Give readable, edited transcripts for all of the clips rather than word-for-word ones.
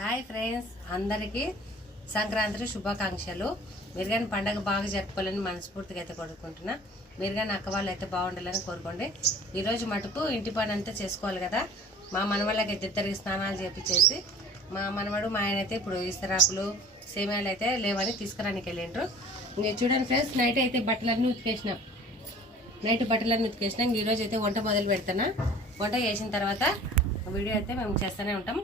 Hi friends, అందరికీ సంక్రాంతి శుభాకాంక్షలు. మీరు కానీ పండగ బాగా జరుపుకోవాలని మనస్ఫూర్తిగా అయితే కోరుకుంటున్నా. మీరు కానీ అక్క వాళ్ళు అయితే బాగుండాలని కోరుకోండి. ఈరోజు మటుకు ఇంటి పని అంతా చేసుకోవాలి కదా. మా మనవాళ్ళకి అయితే ఇద్దరికి స్నానాలు చేపించేసి మా మనవాడు మా ఆయన అయితే ఇప్పుడు ఇస్తరాకులు సేమ్యాలు అయితే లేవని తీసుకురానికి వెళ్ళిండ్రు. ఇంకా చూడండి ఫ్రెండ్స్, నైట్ అయితే బట్టలన్నీ ఉతికేసినాం. ఈరోజు అయితే వంట మొదలు పెడతానా. వంట చేసిన తర్వాత వీడియో అయితే మేము చేస్తూనే ఉంటాం.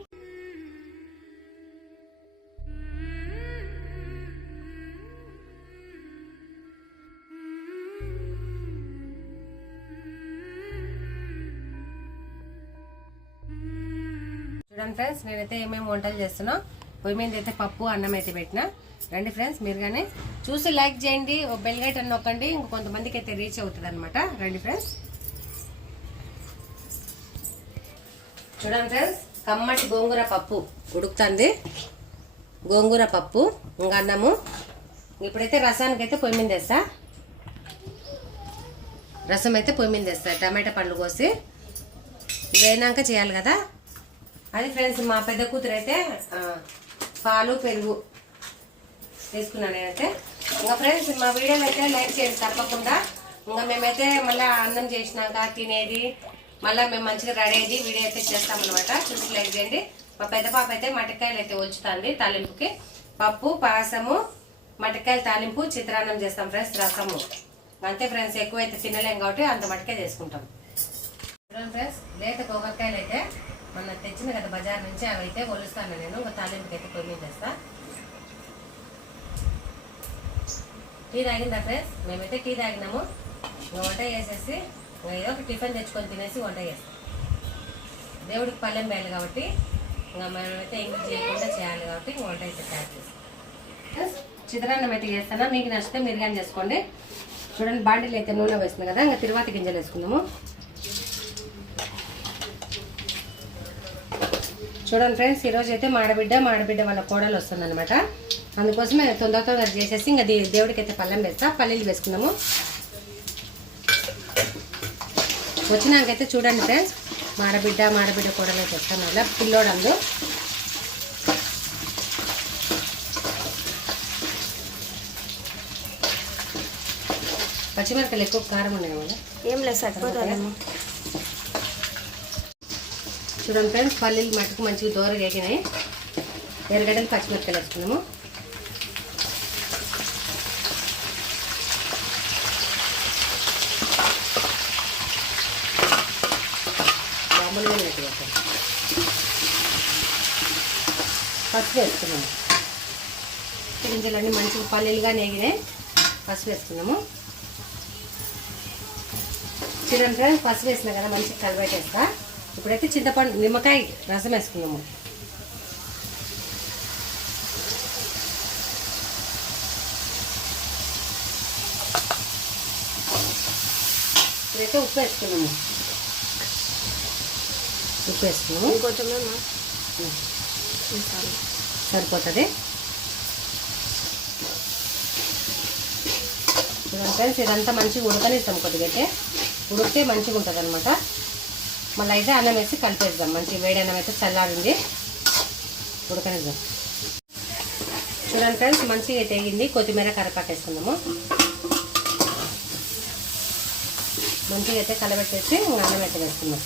చూడండి ఫ్రెండ్స్, నేనైతే ఏమేమి వంటలు చేస్తున్నా. పొయ్యి మీద అయితే పప్పు అన్నం అయితే పెట్టినా. రండి ఫ్రెండ్స్, మీరు కానీ చూసి లైక్ చేయండి, ఒక బెల్ గైటన్ నొక్కండి, ఇంక కొంతమందికి అయితే రీచ్ అవుతుంది అనమాట. రండి ఫ్రెండ్స్. చూడండి ఫ్రెండ్స్, కమ్మటి గోంగూర పప్పు ఉడుకుతుంది. గోంగూర పప్పు ఇంకా అన్నము. ఇప్పుడైతే రసానికి అయితే పొయ్యి మీద వేస్తా. రసం అయితే పొయ్యి మీద వేస్తా. టమాటా పండ్లు కోసి వేనాక చేయాలి కదా. అది ఫ్రెండ్స్, మా పెద్ద కూతురు అయితే పాలు పెరుగు తీసుకున్నాను నేనైతే. ఇంకా ఫ్రెండ్స్, మా వీడియోని అయితే లైక్ చేయండి తప్పకుండా. ఇంకా మేమైతే మళ్ళీ అన్నం చేసినాక తినేది, మళ్ళీ మేము మంచిగా రెడీ అయ్యేది వీడియో అయితే చేస్తామన్నమాట. చూసి లైక్ చేయండి. మా పెద్ద పాప అయితే మటకాయలు అయితే వచ్చుతుంది తాలింపుకి. పప్పు, పాయసము, మటకాయలు తాలింపు, చిత్రాన్నం చేస్తాం ఫ్రెండ్స్, రసము. అంతే ఫ్రెండ్స్, ఎక్కువైతే తినలేం కాబట్టి అంత మటకాయ చేసుకుంటాం. ఫ్రెండ్స్, లేత కొబ్బరికాయలు అయితే మొన్న తెచ్చిన కదా బజార్ నుంచి, అవి అయితే ఒలుస్తాను నేను. ఒక తాలింపుకి అయితే పొయ్యి మీద చేస్తా. టీ తాగిందా ఫ్రెండ్స్? మేమైతే టీ తాగినాము. ఇంకా వంట చేసేసి ఏదో ఒక టిఫిన్ తెచ్చుకొని తినేసి వంట చేస్తాం. దేవుడికి పల్లెం వేయాలి కాబట్టి ఇంకా మేమైతే ఇంగ్లీష్ చేయకుండా చేయాలి కాబట్టి ఇంక వంట అయితే తయారు చేస్తాం. చిత్రాన్నం అయితే చేస్తాను. మీకు నచ్చితే మీరు కానీ చేసుకోండి. చూడండి, బాండీలు అయితే నూనె వేస్తుంది కదా. ఇంకా తిరువాత గింజలు వేసుకుందాము. చూడండి ఫ్రెండ్స్, ఈరోజు అయితే మాడబిడ్డ వాళ్ళ కోడలు వస్తుంది అనమాట. అందుకోసమే తొందరగా చేసేసి ఇంకా దేవుడికి అయితే పళ్ళెం వేస్తా. పల్లీలు వేసుకుందాము. వచ్చినాకైతే చూడండి ఫ్రెండ్స్, మాడబిడ్డ కోడలు అయితే వస్తాను. అలా పిల్లోడందు పచ్చిమిరపకాయలు ఎక్కువ కారం ఉన్నాయి కదా. ఏం లేదు, సరిపోతుందేమో. చూడండి ఫ్రెండ్స్, పల్లీలు మట్టుకు మంచిగా దూరగా వేగినాయి. ఎర్రగడ్డలు, పచ్చిమిరపకాయలు వేసుకున్నాము. మామూలుగా పసుపు వేసుకున్నాము. గింజలన్నీ మంచిగా పల్లీలుగా నేగినాయి. పసుపు వేసుకున్నాము. చూడండి ఫ్రెండ్స్, పసుపు వేసినా కదా మంచిగా కలిపెట్టేస్తా. ఇప్పుడైతే చింతపండు, నిమ్మకాయ రసం వేసుకున్నాము. ఇప్పుడైతే ఉప్పు వేసుకున్నాము. ఇంకొంచెం సరిపోతుంది. చూడండి ఫ్రెండ్స్, ఇదంతా మంచిగా ఉడకనిస్తాం. కొద్దిగా అయితే ఉడికితే మంచిగా ఉంటుంది అనమాట. మళ్ళీ అయితే అన్నం వేసి కలిపేద్దాం. మంచి వేడి అన్నం అయితే చల్లారింది, ఉడకనిద్దాం. చూడండి ఫ్రెండ్స్, మంచిగా తెగింది. కొత్తిమీర, కరివేపాకు వేసుకుందాము. మంచిగా అయితే కలబెట్టేసి అన్నం అయితే వేసుకుందాం.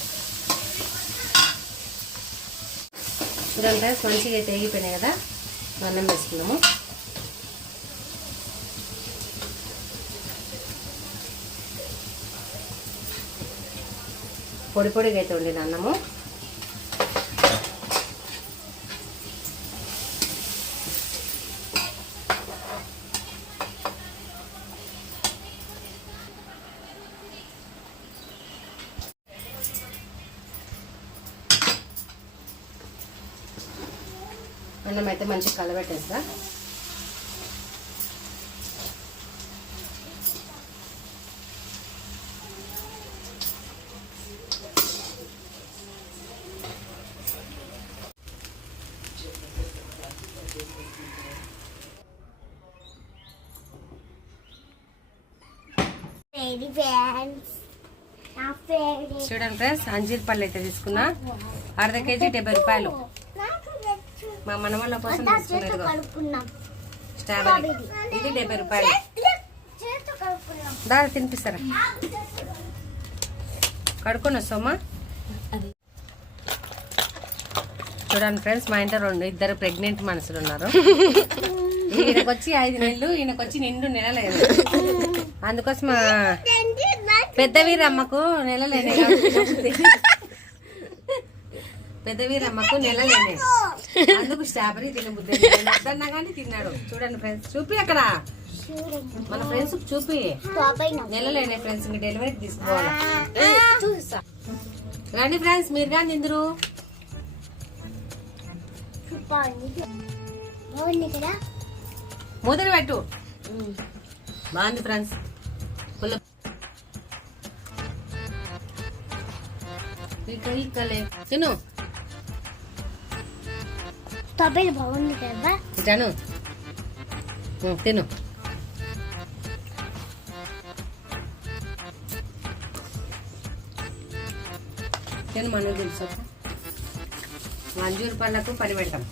చూడండి ఫ్రెండ్స్, మంచిగా అయితే తెగిపోయినాయి కదా. అన్నం వేసుకుందాము. పొడి పొడిగా అయితే ఉండిన అన్నము. అన్నం అయితే మంచిగా కలబెట్టేస్తా. చూడండి ఫ్రెండ్స్, అంజీర్ పళ్ళు అయితే తీసుకున్నా. అర్ధ కేజీ 70 రూపాయలు. మా మనవాళ్ళ కోసం తీసుకున్నది స్ట్రాబెరీ. ఇది 70 రూపాయలు. దాని తినిపిస్తారా? కడుక్కొని వస్తామా? చూడండి ఫ్రెండ్స్, మా ఇంట్లో ఇద్దరు ప్రెగ్నెంట్ మనుషులు ఉన్నారు. ఈయనకొచ్చి 5 నెలలు, ఈయనకొచ్చి నిండు నెలలేదు. అందుకోసం పెద్ద వీరమ్మకు నెలలేనే, పెద్ద వీరమ్మకు నెలలేనే, అందుకు స్ట్రాబెరీ తినబుద్ది వద్దన్నా కానీ తిన్నాడు. చూడండి ఫ్రెండ్స్, చూపి అక్కడ మన ఫ్రెండ్స్ చూపి. నెలలేనే ఫ్రెండ్స్, ఇంక డెలివరీకి తీసుకోవాలి. రండి ఫ్రెండ్స్, మీరు కానీ తిందురు. మూతలు పెట్టు. బాగుంది ఫ్రెండ్స్. తిను బాగుంది కదా, ఇటాను తిను. తిను మన తెలుసు. అంజూరు పళ్ళకు పని పెడతాం.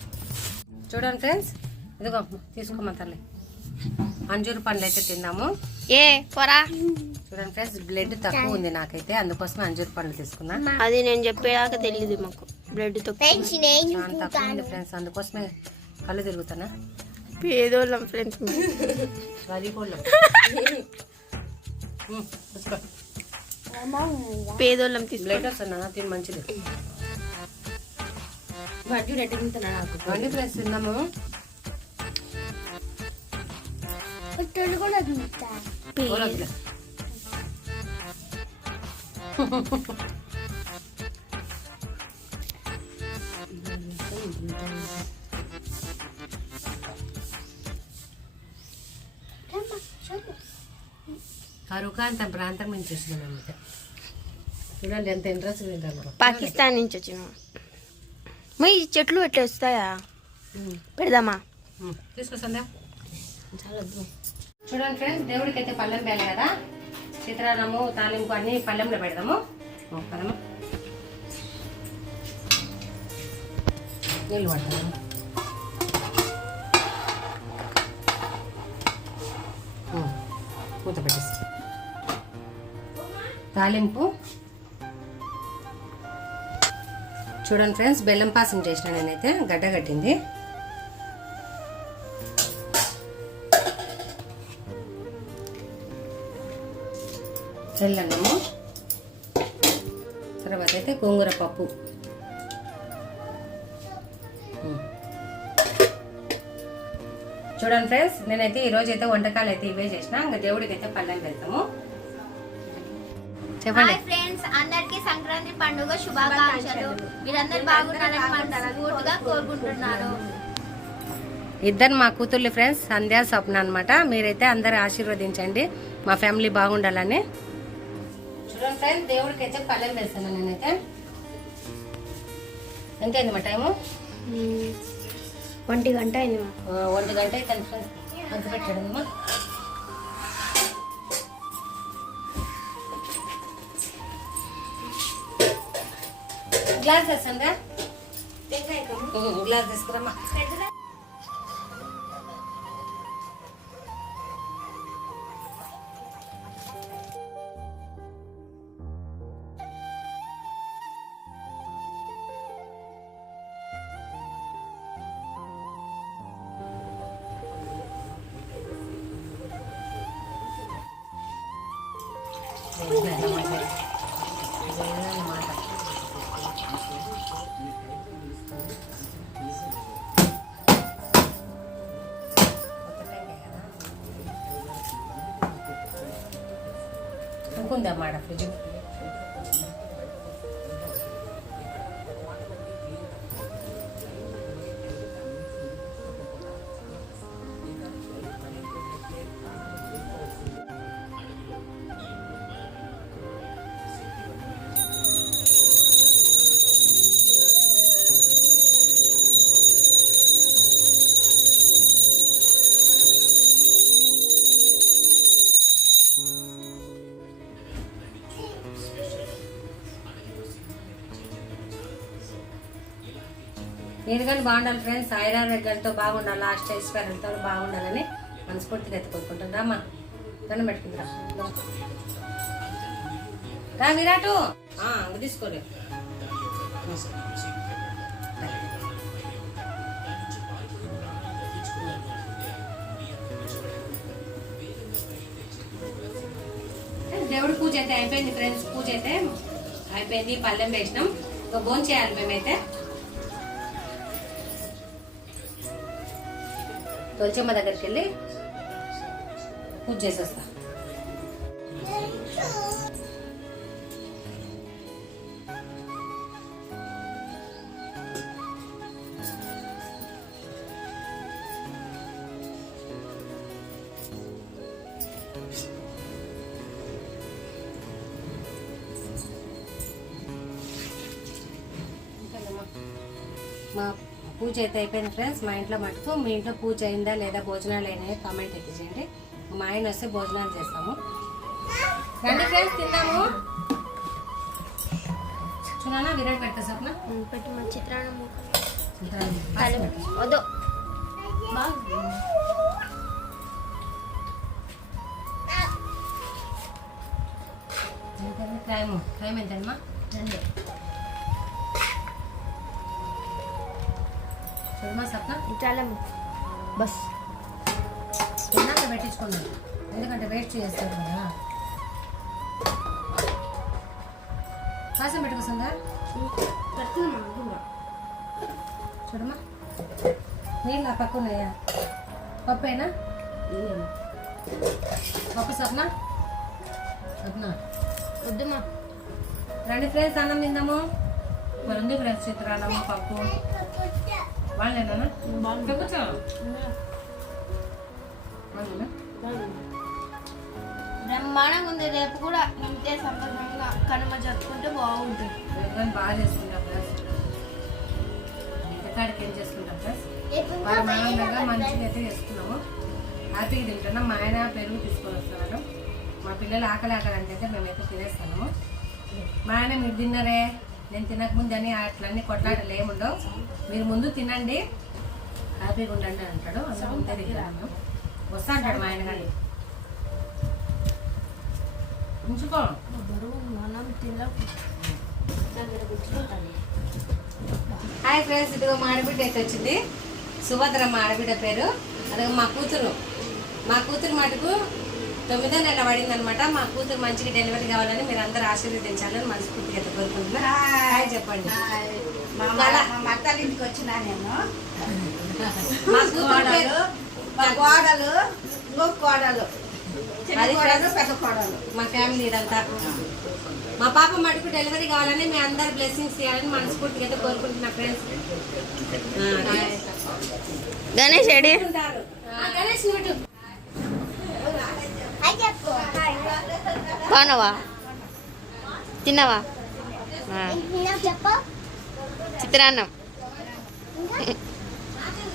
చూడండి ఫ్రెండ్స్, ఇదిగో తీసుకోమా తల్లి. అంజూరు పండ్లు అయితే తిన్నాము. చూడండి ఫ్రెండ్స్, బ్లడ్ తక్కువ ఉంది నాకైతే, అందుకోసం అంజూరు పండ్లు తీసుకున్నా. అది నేను చెప్పేదాకా తెలియదు మాకు. బ్లడ్ తక్కువ ఉంది ఫ్రెండ్స్, అందుకోసమే కళ్ళు తిరుగుతానా. పేదోళ్ళం ఫ్రెండ్స్, గరీబోళ్ళం. పేదోళ్ళం. బ్లడ్ వస్తున్నా తిని మంచిది. రండి ఫ్రెండ్స్, తిన్నాము. కరుకాంత ప్రాంతం నుంచి వచ్చినాం అనమాట. చూడండి ఎంత ఇంట్రెస్ట్ తింటాను. పాకిస్తాన్ నుంచి వచ్చిన. ఈ చెట్లు ఎట్లా వస్తాయా? పెడదామా? తీసుకొస్తుందా? చూడండి ఫ్రెండ్స్, దేవుడికి అయితే పళ్ళెం వేయాలి కదా. చిత్రాన్నము, తాలింపు అన్ని పళ్ళెంలో పెడదాము. కదమ్మా, నీళ్ళు పడతాము. మూత పెట్టేసి తాలింపు. చూడండి ఫ్రెండ్స్, బెల్లం పాసం చేసిన నేనైతే, గడ్డ కట్టింది. తెల్లన్నము, తర్వాత అయితే గోంగూర పప్పు. చూడండి ఫ్రెండ్స్, నేనైతే ఈరోజు అయితే వంటకాలు అయితే ఇవే చేసిన. ఇంకా దేవుడికి అయితే పళ్ళెం పెడతాము. చెప్పండి ఫ్రెండ్స్, అందరికీ సంక్రాంతి పండుగ శుభాకాంక్షలు. మీరందరూ బాగున్నారని మనస్ఫూర్తిగా కోరుకుంటున్నారు. ఇద్దరు మా కూతుర్లు ఫ్రెండ్స్, సంధ్య, స్వప్న అనమాట. మీరైతే అందరు ఆశీర్వదించండి, మా ఫ్యామిలీ బాగుండాలని. చూడండి ఫ్రెండ్స్, దేవుడికి అయితే పళ్ళెం వేస్తాను నేనైతే. ఎంతైంది మా టైము? 1 గంట అయింది. 1 గంట అయితే అంత పెట్టాడమ్మా. Glass వేస్తాంగా, glass తీసుకురమ్మా. ఉందన్నమాట ఫ్రిడ్జ్. కానీ బాగుండాలి ఫ్రెండ్స్, ఆయురారోగ్యాలతో బాగుండాలి, లాస్ట్ ఐశ్వర్యాలతో బాగుండాలని మనస్ఫూర్తిగా ఎత్తుకోరుకుంటాం. రామ్మా దండం పెట్టుకుంటా రా విరాటు తీసుకోలే. దేవుడి పూజ అయితే అయిపోయింది ఫ్రెండ్స్, పూజ అయితే అయిపోయింది, పళ్ళెం వేసినాం. ఇంకా భోజనం చేయాలి మేమైతే. తులచమ్మ దగ్గరికి వెళ్ళి పూజ చేసేస్తా. మా పూజ అయితే అయిపోయింది ఫ్రెండ్స్. మా ఇంట్లో మటుకు మీ ఇంట్లో పూజ అయిందా లేదా, భోజనాలు అయినాయి కామెంట్ అయితే చేయండి. మా ఆయన వస్తే భోజనాలు చేస్తాము. రండి ఫ్రెండ్స్ తిన్నాము. చూడాలా విరాట్ పెట్టా సప్న పెట్టి మా చిత్రాన్నం వద్దు. టైం ఎంతమ్మా? చూడమా సప్న చాలమ్మ బస్ తిన్నాక పెట్టించుకున్నాను, ఎందుకంటే వెయిట్ చేస్తారు కదా. కాసం పెట్టుకొస్తుందా? చూడమ్మా నీళ్ళు ఆ పక్క ఉన్నాయా? పప్పేనా? పప్పు సప్న సప్న వద్దుమా. రండి ఫ్రెండ్స్ అన్నం తిందాము. ఉంది ఫ్రెండ్స్ చిత్రాన్నము పప్పు. వాళ్ళేనా కూర్చో. బ్రహ్మాండంగా ఉంది. రేపు కూడా ఇంతే సందర్భంగా కనుమ జరుపుకుంటే బాగుంటుంది. బాగా చేసుకుంటాం ఫ్రెండ్స్, ఇంతకాడికి ఏం చేసుకుంటాం ఫ్రెండ్స్. పరమానందంగా మంచిగా అయితే చేసుకున్నాము, హ్యాపీగా తింటున్నాం. మా ఆయన పెరుగు తీసుకొని వస్తున్నాడు. మా పిల్లలు ఆకలి అంటే మేమైతే తినేస్తున్నాము. మా ఆయన మీరు తిన్నారే, నేను తినకముందు అని అట్లన్నీ కొట్లాటలు ఏముండవు, మీరు ముందు తినండి హ్యాపీగా ఉండండి అంటాడు. అసలు ఉంటే తింటాను వస్తా అంటాడు మా ఆయన. కానీ ఉంచుకో మనం హాయ్ ఫ్రెండ్స్, ఇదిగో మా ఆడబిడ్డ అయితే వచ్చింది, సుభద్ర మా ఆడబిడ్డ పేరు. అదే మా కూతురు మటుకు 9వ నెల పడింది అనమాట. మా కూతురు మంచిగా డెలివరీ కావాలని మీరు అందరూ ఆశీర్వదించాలని మనస్ఫూర్తిగా కోరుకుంటున్నా. హాయ్ చెప్పండి. మత్తాల ఇంటికి వచ్చినా నేను, మా కూతురు మా కోడలు, ఇంకో కోడలు, అది కోడలు, పెద్ద కోడలు, మా ఫ్యామిలీ ఇదంతా. మా పాప మటుకు డెలివరీ కావాలని మీ అందరు బ్లెస్సింగ్స్ ఇవ్వాలని మనస్ఫూర్తిగా అయితే కోరుకుంటున్నా ఫ్రెండ్స్. గణేష్ ఏడి గణేష్ బాగున్నావా? తిన్నావా? చిత్రాన్నం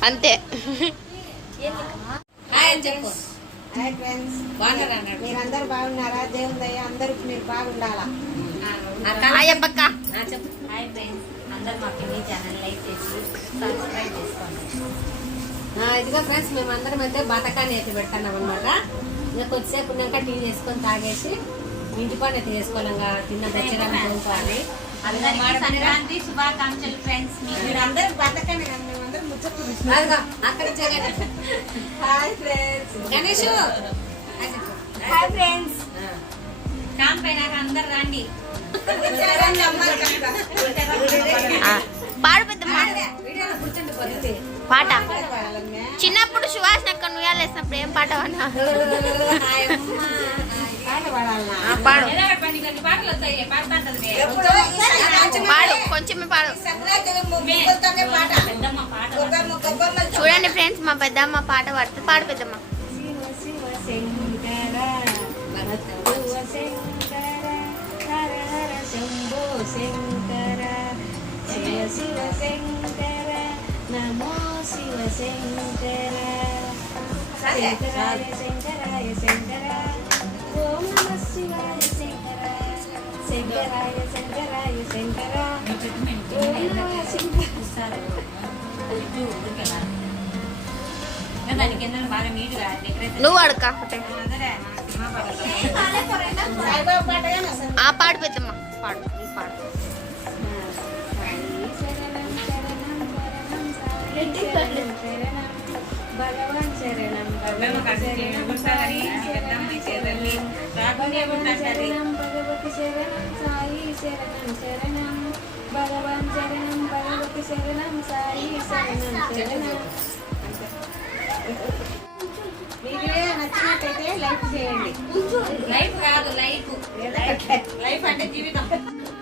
అంతే. హాయ్ అని చెప్పు. హాయ్ ఫ్రెండ్స్, బాగున్నారా అన్నాడు. మీరందరూ బాగున్నారా? దేవుని దయ అందరికి మీరు బాగుండాలా. అయ్యప్పక్క చెప్పు. హాయ్ ఫ్రెండ్స్, అందరు మా పిన్ని ఛానల్ లైక్ చేసి సబ్స్క్రైబ్ చేసుకోండి. ఇదిగో ఫ్రెండ్స్ మేమందరం అయితే బతకాన్ని అయితే పెడుతున్నాం అనమాట. ఇంకా కొద్దిసేపు ఉన్నాక టీ చేసుకొని తాగేసి ఇంటి పని అయితే చేసుకోవాలి. ఇంకా తిన్న బచ్చరాలు తోలుకోవాలి. అందరికీ సంక్రాంతి శుభాకాంక్షలు ఫ్రెండ్స్. మీరందరూ బతకండి, మేమందరం ముచ్చట్లు. అదిగో అక్కడ నుంచి hi friends, Ganesh hi friends. Camp అయినాక అందరు రండి. పాడు పెద్దమ్మ వీడియోలో కూర్చోండి పొద్దుతే. పాట. చిన్నప్పుడు సువాసన అక్క నువ్యాలు వేసినప్పుడు ఏం పాట పాడినా? పాడు పాడు కొంచెమే పాడు. చూడండి ఫ్రెండ్స్, మా పెద్దమ్మ పాట పాడుతుంది. పాడు పెద్దమ్మ. నమో శివ శంకర, శంకరాయ శంకరాయ శంకర, ఓం నమ శివాయ శంకర, శంకరాయ శంకరాయ శంకర, ఓం నమ శివాయ. చుట్టూ ఊరికెళ్ళాలి. ఇంకా దాని కింద బాగా నీట్గా డెకరేషన్ నువ్వు అడక అదే ఆ పాడు పెద్దమ్మ పాడు ఈ పాడు భగవాన్ శరణం భగవతి శరణం సాయి శరణం భగవతి శరణం సాయి శరణం శరణం భగవాన్ శరణం భగవతి శరణం సాయి శరణం శరణం. మీకు నచ్చినట్టయితే లైక్ చేయండి. లైఫ్ కాదు లైఫ్ లైఫ్ అంటే జీవితం.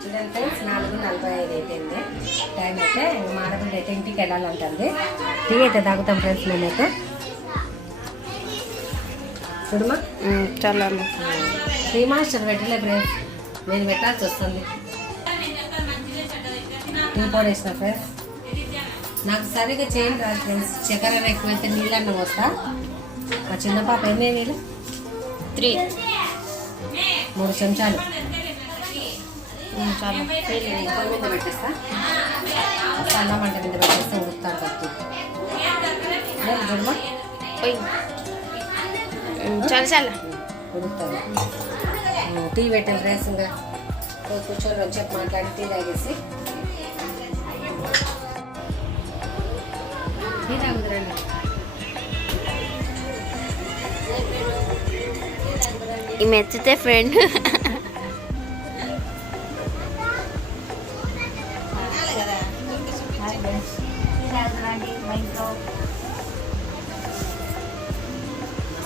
చూడండి ఫ్రెండ్స్ 4:45 అయిపోయింది టైం అయితే. మాడబిడ్డ అయితే ఇంటికి వెళ్ళాలంటుంది. టీ అయితే తాగుతాం ఫ్రెండ్స్ మేమైతే. చూడమా చాలా టీ మాస్టర్ పెట్టలే ఫ్రెండ్స్, నేను పెట్టాల్సి వస్తుంది. టీ పౌడర్ వేసిన ఫ్రెండ్స్. నాకు సరిగ్గా చేయండి రాదు ఫ్రెండ్స్. చక్కెర ఎక్కువైతే నీళ్ళన్న వస్తా. మా చిన్న పాప ఎన్ని నీళ్ళు 3 3 చెంచాలు చాలా పొయ్యి మీద పెట్టేస్తా. సన్న మంట మీద పెట్టేస్తే ఉడుకుతాను కత్తి. చూడమా పోయి చాలా చాలా ఉడుకుతాను. టీ పెట్టాను ఫ్రెండ్స్. ఇంకా కూర్చొని వచ్చాక మాట్లాడి టీ తాగేసి టీ తాగుతురండి. ఈ మెచ్చితే ఫ్రెండ్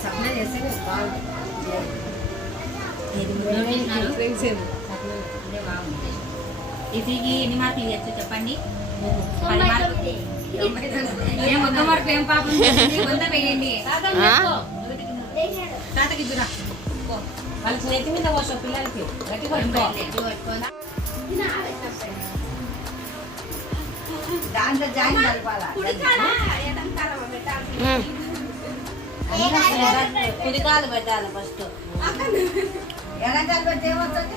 సప్న చేస్తే బాగుంటుంది. ఇది ఎన్ని మార్కులు ఇవ్వచ్చు చెప్పండి? 10 మార్కులు. ఏం ఒక్క మార్కు ఏం పాపం చేసింది? 100 వేయండి. తాతకి ఇద్దురా. వాళ్ళకి నెత్తి మీద పోసో పిల్లలకి గట్టి పట్టుకో. దాంట్లో జాయిన్ కలపాలా? కుదికాలు పెట్టాలి ఫస్ట్. ఎగంటాలు పెడితే ఏమవుతుంది?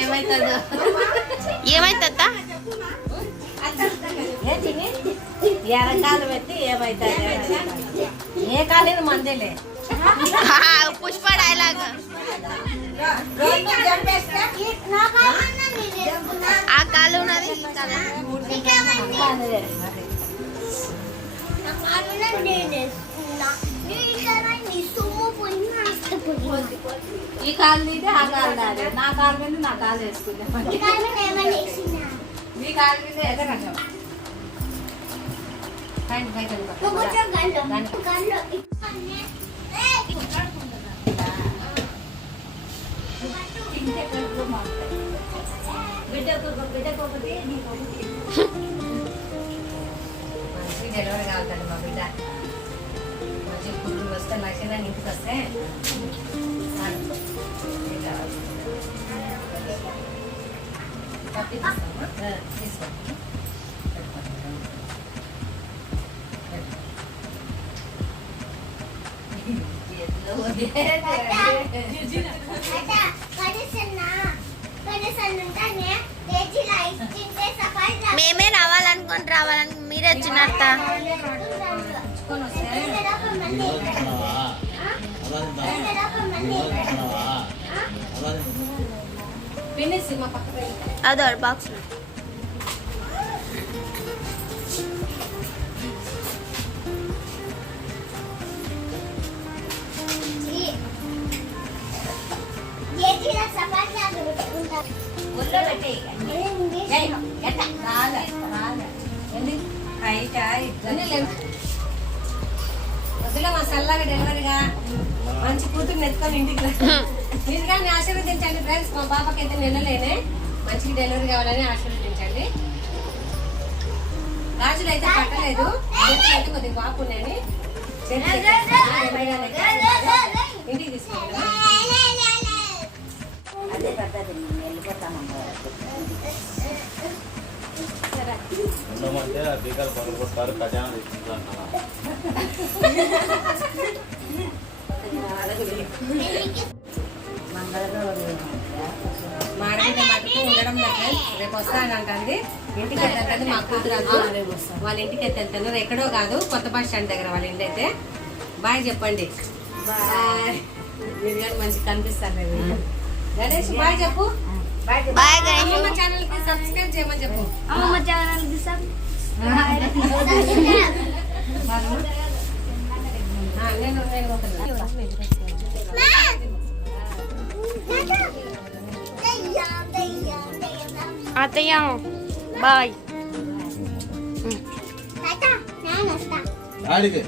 ఏమవుతుందో ఏమైతుందా ఎరంకాలు పెట్టి ఏమవుతుంది? ఏ కాలేదు మందేలే. పుష్ప డైలాగ్ ఆ కాలు ఉన్నది ఈ కాలు మీద ఆ కాలు దాడి. నా కాలు మీద నా కాలు వేసుకుంది. మీ కాలు మీద ఎదగంటాం. మంచి డెలివరీ కావుతాడు మా బిడ్డ. మంచి పురుగులు వస్తే లక్షణ ఇంటికి వస్తే తీసుకో. మేమే రావాలని మీరే వచ్చినట్ట పిన్నిసి మా పక్క అదో బాక్స్ వద్దులే మా సల్లగా డెలివరీగా మంచి కూతురు ఎత్తుకొని ఇంటికి మీరు కానీ ఆశీర్వదించండి ఫ్రెండ్స్. మా పాపకి అయితే నిన్నలేనే మంచిగా డెలివరీ కావాలని ఆశీర్వదించండి. రాజులు అయితే పట్టలేదు, అయితే కొద్దిగా బాగున్నాయని ఇంటికి తీసుకోండి. అదే పద్ధతి వెళ్ళిపోతామమ్మా. ఉండమంటే అధికారులు పగలగొడతారు, ఖజానా తీసుకుంటారు. మాడబిడ్డ వరకు ఉండడం లేదు ఫ్రెండ్స్. రేపు వస్తానంటుంది, ఇంటికి వెళ్తాంటుంది మా కూతురు వాళ్ళ ఇంటికి వెళ్తున్నారు. ఎక్కడో కాదు, కొత్త బస్ స్టాండ్ దగ్గర వాళ్ళ ఇంటి అయితే. బాయ్ చెప్పండి. బాయ్. మీరు కానీ మంచిగా కనిపిస్తారు గణేష్. బాయ్ చెప్పు. బాయ్ గణేష్. అమ్మమ్మ ఛానల్ కి సబ్స్క్రైబ్ చేయమని చెప్పు. అమ్మమ్మ ఛానల్ కి నేను అత్తయ్య బాయ్. ఆడికి